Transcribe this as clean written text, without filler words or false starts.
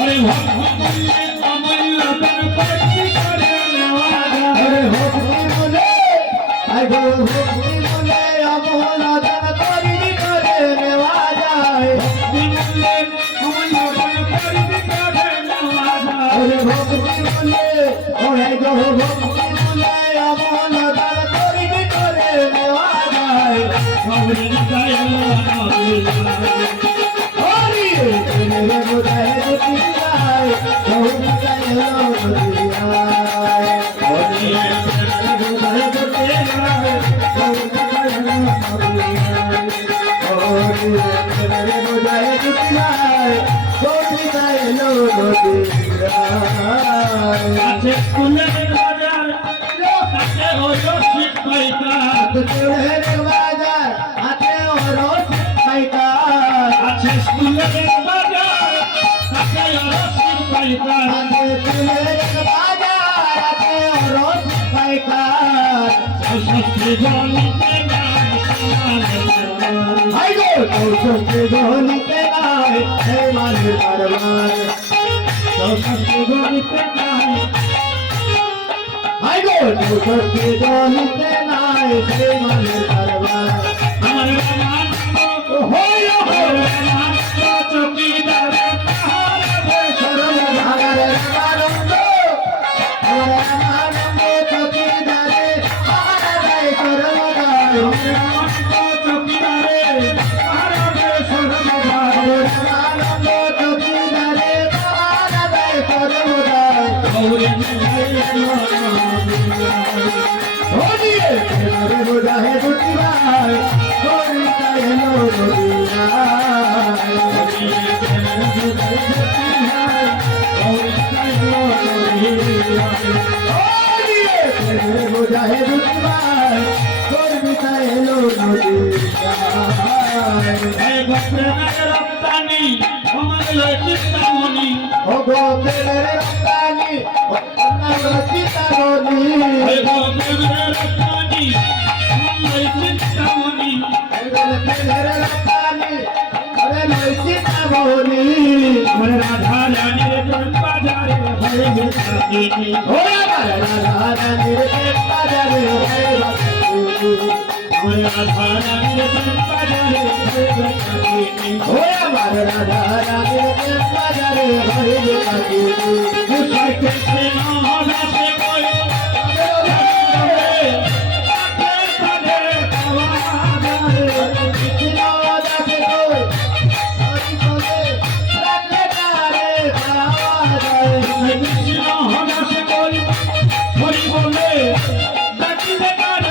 अरे भक्ति अमूल्य गणपति करे नवाजा अरे भक्ति बोले आई गो भक्ति बोले अमोला गणपति करे नवाजा भक्ति मूल्य अमूल्य गणपति करे नवाजा अरे भक्ति बोले और आई गो भक्ति बोले अमोला गणपति करे नवाजा गौरी दयाल हरि तेरे बुझाए दुतियाए बहुत दयाल दुतियाए गौरी बुझाए दुतियाए बहुत दयाल दुतियाए तेरे बुझाए दुतियाए बहुत दयाल दुतियाए আছে কুলের বাজার কাছে হলো শীত পাইকা तेरे बाजार आते और पाइका আছে কুলের বাজার কাছে হলো শীত পাইকা आते तेरे बाजार आते और पाइका সশস্ত্র জনিতে নাম हाय गो सौसते धोनी पे आए हे मान दरबार সশস্ত্র জনিতে নাম हाय गो सौसते धोनी पे आए हे मान दरबार আমার মান होय हो মান চকিদার তাহারে शरण धागर रबारंगो हमारा नाम चौकीदारे हमारा शरण धागर চকিদারে তাহারে সর্বদাই हमारा नाम चौकीदारे हमारा शरण धागर গৌরী होलिए तेरे बुझाए दुतियाए होली कायनो दुतियाए होलिए तेरे बुझाए दुतियाए होली कायनो दुतियाए রপ্তানি আমার লচিতামণি ओ गो तेरे रत्तानी ओ अन्ना रत्तानी রপ্তানি আমার লচিতামণি तेरे रत्तानी अरे लइता बोली আমার রাধা রানীর বাজারে হয়ে গেছে होया राधा रानी रे बाजारे होए बाकी আমার রাধা রানীর বাজারে হয়ে গেছে होया राधा रानी रे बाजारे होए बाकी মুসাইকে না দাসে কই হরি বলে ডাকিলে কার